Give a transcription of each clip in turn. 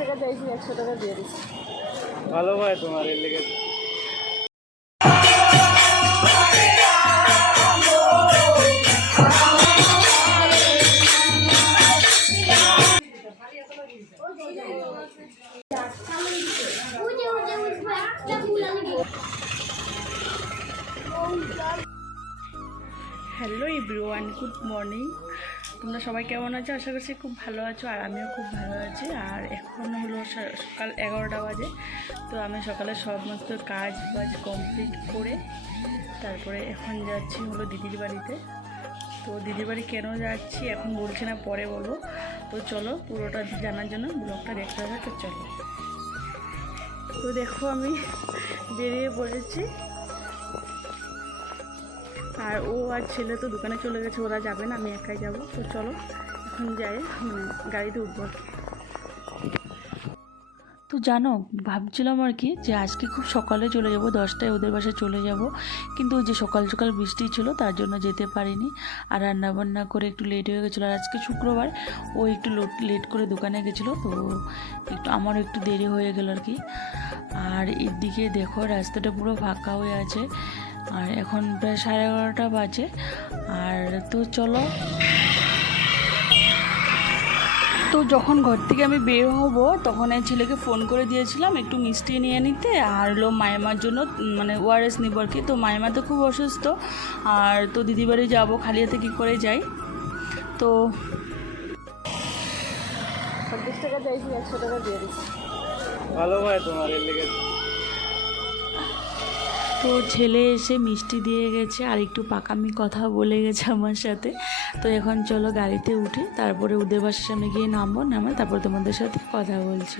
টাকা চাইছি, 100 টাকা দিয়ে দিচ্ছি। ভালো ভাই তোমার এর লেগে। Hello everyone, good morning. তোমরা সবাই কেমন আছো? আশা করছি খুব ভালো আছো, আর আমিও খুব ভালো আছি। আর এখন হলো সকাল 11টা বাজে। তো আমি সকালে সমস্ত কাজ বাজ কমপ্লিট করে তারপরে এখন যাচ্ছি হলো দিদির বাড়িতে। তো দিদির বাড়ি কেন যাচ্ছি এখন বলছি না, পরে বলবো। তো চলো, পুরোটা জানার জন্য ব্লগটা দেখতে হবে। তো চলো, তো দেখো আমি বেরিয়ে পড়েছি। আর ও আর ছেলে তো দোকানে চলে গেছে, ওরা যাবে না, আমি একাই যাব। তো চলো এখন যাই, গাড়িতে উঠবো। তো জানো, ভাবছিলাম আর কি যে আজকে খুব সকালে চলে যাব, 10টায় ওদের বাসায় চলে যাব, কিন্তু যে সকাল সকাল বৃষ্টি ছিল তার জন্য যেতে পারিনি। আর রান্নাবান্না করে একটু লেট হয়ে গেছিলো। আর আজকে শুক্রবার, ও একটু লেট করে দোকানে গেছিলো, তো আমারও একটু দেরি হয়ে গেল আর কি। আর এদিকে দেখো রাস্তাটা পুরো ফাঁকা হয়ে আছে, আর এখন প্রায় 11:30 বাজে। আর তো চলো, তো যখন ঘর থেকে আমি বের হব তখন এই ছেলেকে ফোন করে দিয়েছিলাম একটু মিষ্টি নিয়ে নিতে, আর হলো মায়েমার জন্য মানে ওআরএস নিব আর কি। তো মায়েমা তো খুব অসুস্থ, আর তো দিদি বাড়ি যাবো, খালি হাতে কী করে যাই। তো 50 টাকা চাইছি, 100 টাকা দিয়ে দিচ্ছি। ভালো ভাই তোমার এর লেগে। তো ছেলে এসে মিষ্টি দিয়ে গেছে আর একটু পাকামি কথা বলে গেছে আমার সাথে। তো এখন চলো গাড়িতে উঠে তারপরে ওদের বাসার সামনে গিয়ে নামে তারপর তোমাদের সাথে কথা বলছি।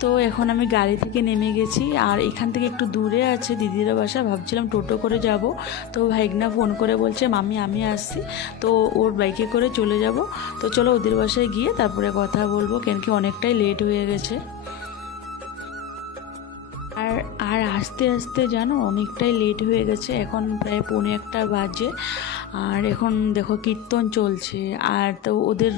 তো এখন আমি গাড়ি থেকে নেমে গেছি, আর এখান থেকে একটু দূরে আছে দিদিরা বাসা। ভাবছিলাম টোটো করে যাব, তো ভাইগনা ফোন করে বলছে মামি আমি আসছি, তো ওর বাইকে করে চলে যাব। তো চলো ওদের বাসায় গিয়ে তারপরে কথা বলবো, কেন কি অনেকটাই লেট হয়ে গেছে। আর আস্তে আস্তে জানো অনেকটাই লেট হয়ে গেছে, এখন প্রায় 1:45 বাজে। আর এখন দেখো কীর্তন চলছে, আর তো ওদের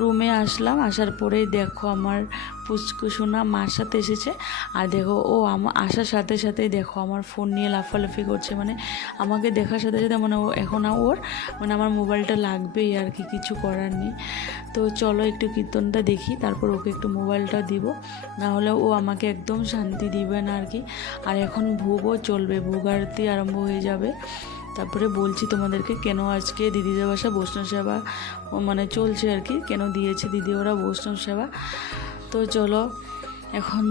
রুমে আসলাম। আসার পরেই দেখো আমার পুচকুসোনা মার সাথে এসেছে, আর দেখো ও আসার সাথে সাথেই দেখো আমার ফোন নিয়ে লাফালাফি করছে। মানে আমাকে দেখার সাথে সাথে মানে এখন ওর মানে আমার মোবাইলটা লাগবেই আর কি, কিছু করার নেই। তো চলো একটু কীর্তনটা দেখি, তারপর ওকে একটু মোবাইলটা দিব, নাহলে ও আমাকে একদম শান্তি দিবে না আর কি। আর এখন ভোগও চলবে, ভোগ আরতি আরম্ভ হয়ে যাবে। তারপরে বলছি তোমাদেরকে কেন আজকে দিদিদের বাসা বৈষ্ণব সেবা মানে চলছে আর কি, কেন দিয়েছে দিদি ওরা বৈষ্ণব সেবা। তো চলো এখন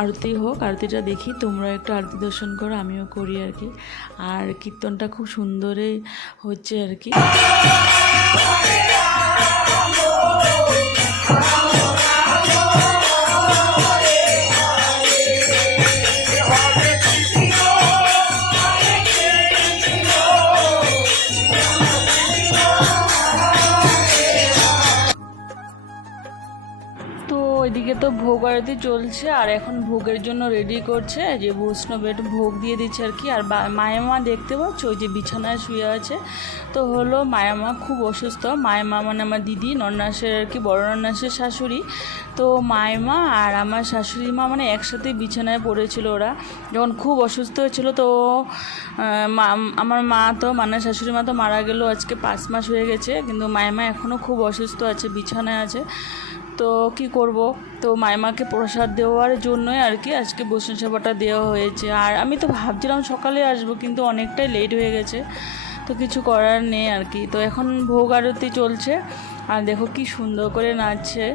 আরতি হোক, আরতিটা দেখি, তোমরা একটু আরতি দর্শন করো, আমিও করি আর কি। আর কীর্তনটা খুব সুন্দরই হচ্ছে আর কি। এদিকে তো ভোগ আরতি চলছে, আর এখন ভোগের জন্য রেডি করছে, যে বৈষ্ণবের ভোগ দিয়ে দিচ্ছে আর কি। আর মায়েমা দেখতে পাচ্ছ ওই যে বিছানায় শুয়ে আছে। তো হলো মায়েমা খুব অসুস্থ। মায়েমা মানে আমার দিদি নন্নাসের আর কি, বড় নন্নাসের শাশুড়ি। তো মায়েমা আর আমার শাশুড়ি মা মানে একসাথে বিছানায় পড়েছিল ওরা, যখন খুব অসুস্থ হয়েছিল। তো আমার মা তো মানে শাশুড়ি মা তো মারা গেল আজকে 5 মাস হয়ে গেছে, কিন্তু মায়েমা এখনও খুব অসুস্থ আছে, বিছানায় আছে। তো কি করব, তো মায়েমাকে প্রসাদ দেওয়ার জন্যই আর কি আজকে বৈষ্ণব সেবাটা দেওয়া হয়েছে। আর আমি তো ভাবছিলাম সকালে আসবো, কিন্তু অনেকটাই লেট হয়ে গেছে, তো কিছু করার নেই আর কি। তো এখন ভোগ আরতি চলছে, আর দেখো কি সুন্দর করে নাচছে।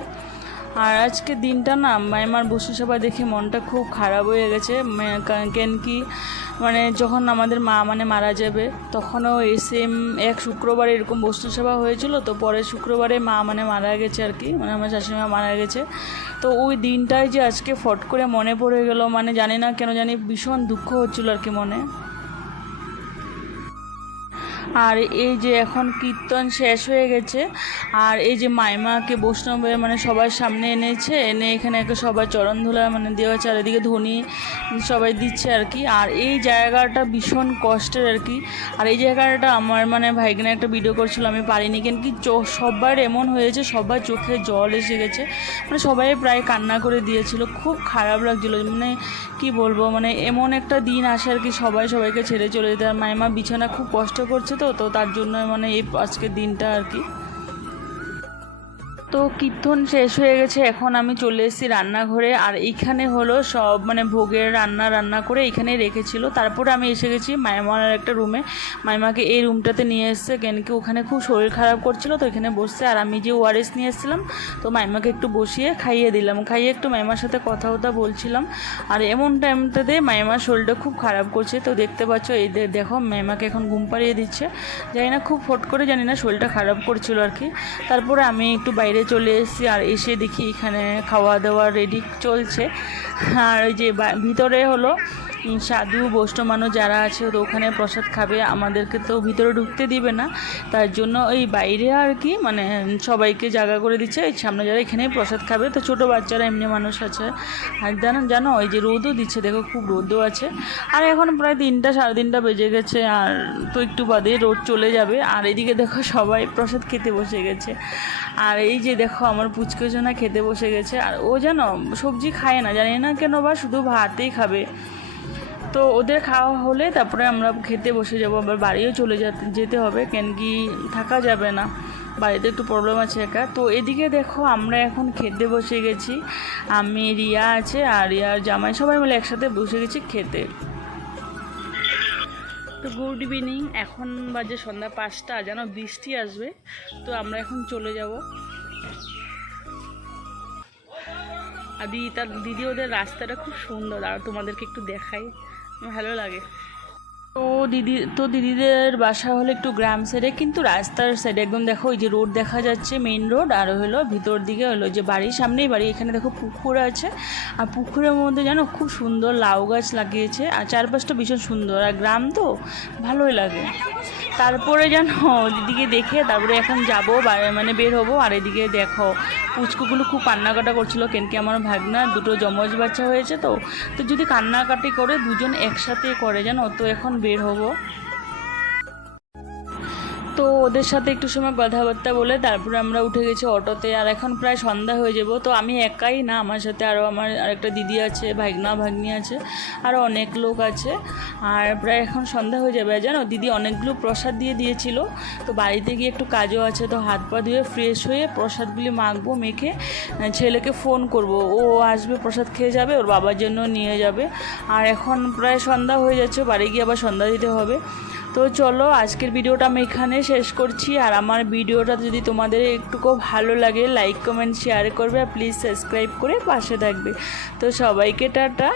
আর আজকে দিনটা না মায়েমার বৈষ্ণব সেবা দেখে মনটা খুব খারাপ হয়ে গেছে। কেন কি মানে যখন আমাদের মা মানে মারা যাবে তখনও সেম এক শুক্রবারে এরকম বৈষ্ণব সেবা হয়েছিল। তো পরের শুক্রবারে মা মানে মারা গেছে আর কি, মানে আমার শাশুড়ি মা মারা গেছে। তো ওই দিনটাই যে আজকে ফট করে মনে পড়ে গেল, মানে জানি না কেন জানি ভীষণ দুঃখ হচ্ছিল আর কি মনে। আর এই যে এখন কীর্তন শেষ হয়ে গেছে, আর এই যে মাইমাকে বৈষ্ণবে মানে সবার সামনে এনেছে, এনে এখানে সবার চরণ ধুলা মানে দেওয়া হচ্ছে, আর এদিকে ধ্বনি সবাই দিচ্ছে আর কি। আর এই জায়গাটা ভীষণ কষ্টের আর কি। আর এই জায়গাটা আমার মানে ভাইগনা একটা ভিডিও করছিল, আমি পারিনি, কেন কি সবার এমন হয়েছে, সবার চোখে জল এসে গেছে, মানে সবাই প্রায় কান্না করে দিয়েছিল, খুব খারাপ লাগছিলো। মানে কি বলবো, মানে এমন একটা দিন আসে আর কি, সবাই সবাইকে ছেড়ে চলে যেতে। আর মাইমা বিছানা খুব কষ্ট করছে তো তার জন্য মানে এই আজকের দিনটা আর কি। তো কীর্তন শেষ হয়ে গেছে, এখন আমি চলে এসেছি রান্নাঘরে। আর এইখানে হলো সব মানে ভোগের রান্না করে এইখানে রেখেছিল। তারপরে আমি এসে গেছি মাইমার একটা রুমে, মাইমাকে এই রুমটাতে নিয়ে এসছে, কেন কি ওখানে খুব শরীর খারাপ করছিল, তো এখানে বসছে। আর আমি যে ওআরএস নিয়ে এসেছিলাম, তো মাইমাকে একটু বসিয়ে খাইয়ে দিলাম, খাইয়ে একটু মাইমার সাথে কথা বলছিলাম। আর এমন টাইমটাতে মাইমার শরীরটা খুব খারাপ করছে, তো দেখতে পাচ্ছ এই দেখো মাইমাকে এখন ঘুম পাড়িয়ে দিচ্ছে, জানি না খুব ফট করে জানি না শরীরটা খারাপ করছিল আর কি। তারপরে আমি একটু বাইরে চলে এসেছি, আর এসে দেখি এখানে খাওয়া দাওয়া রেডি চলছে। আর ওই যে ভিতরে হলো সাধু বৈষ্ণব মানুষ যারা আছে, তো ওখানে প্রসাদ খাবে, আমাদেরকে তো ভিতরে ঢুকতে দিবে না, তার জন্য ওই বাইরে আর কি মানে সবাইকে জায়গা করে দিচ্ছে, এই সামনে যারা এখানেই প্রসাদ খাবে। তো ছোটো বাচ্চারা এমনি মানুষ আছে। আর জানো ওই যে রোদও দিচ্ছে, দেখো খুব রোদও আছে। আর এখন প্রায় 3টা 3:30 বেজে গেছে, আর তো একটু বাদে রোদ চলে যাবে। আর এদিকে দেখো সবাই প্রসাদ খেতে বসে গেছে। আর এই যে দেখো আমার পুচকুচোনা খেতে বসে গেছে, আর ও জানো সবজি খায় না, জানি না কেন, বা শুধু ভাতেই খাবে। তো ওদের খাওয়া হলে তারপরে আমরা খেতে বসে যাব, আবার বাড়িও চলে যেতে হবে, কেন কি থাকা যাবে না, বাড়িতে একটু প্রবলেম আছে একা। তো এদিকে দেখো আমরা এখন খেতে বসে গেছি, আমি রিয়া আছে আর রিয়ার জামাই সবাই মিলে একসাথে বসে গেছি খেতে। তো গুড ইভিনিং, এখন বাজে সন্ধ্যা 5টা, যেন বৃষ্টি আসবে, তো আমরা এখন চলে যাব। আর দিদি ওদের রাস্তাটা খুব সুন্দর, আর তোমাদেরকে একটু দেখাই, ভালো লাগে। তো দিদিদের বাসা হলো একটু গ্রাম সাইডে, কিন্তু রাস্তার সাইডে একদম দেখো ওই যে রোড দেখা যাচ্ছে, মেইন রোড। আর হলো ভিতর দিকে হলো যে বাড়ির সামনেই বাড়ি, এখানে দেখো পুকুর আছে, আর পুকুরের মধ্যে জানো খুব সুন্দর লাউ গাছ লাগিয়েছে, আর চারপাশটা ভীষণ সুন্দর, আর গ্রাম তো ভালোই লাগে। তারপরে জানো দিদিকে দেখে তারপরে এখন যাবো মানে বের হবো। আর এদিকে দেখো পুচকুগুলো খুব কান্নাকাটা করছিল, কেন কি আমার ভাগনার 2টো যমজ বাচ্চা হয়েছে, তো যদি কান্নাকাটি করে দুজন একসাথে করে জানো, তো এখন বের হবো। তো ওদের সাথে একটু সময় কথাবার্তা বলে তারপরে আমরা উঠে গেছি অটোতে। আর এখন প্রায় সন্ধ্যা হয়ে যাব। তো আমি একাই না, আমার সাথে আরও আমার আরেকটা দিদি আছে, ভাগ্নি আছে, আরও অনেক লোক আছে। আর প্রায় এখন সন্ধ্যা হয়ে যাবে। জানো দিদি অনেকগুলো প্রসাদ দিয়েছিল, তো বাড়িতে গিয়ে একটু কাজও আছে, তো হাত পা ধুয়ে ফ্রেশ হয়ে প্রসাদগুলি মাখবো, মেখে ছেলেকে ফোন করব, ও আসবে প্রসাদ খেয়ে যাবে, ওর বাবার জন্য নিয়ে যাবে। আর এখন প্রায় সন্ধ্যা হয়ে যাচ্ছে, বাড়ি গিয়ে আবার সন্ধ্যা দিতে হবে। তো চলো আজকের ভিডিওটা আমি এখানে শেষ করছি। আর আমার ভিডিওটা যদি তোমাদের একটুকু ভালো লাগে, লাইক কমেন্ট শেয়ার করবে, আর প্লিজ সাবস্ক্রাইব করে পাশে থাকবে। তো সবাইকে টাটা।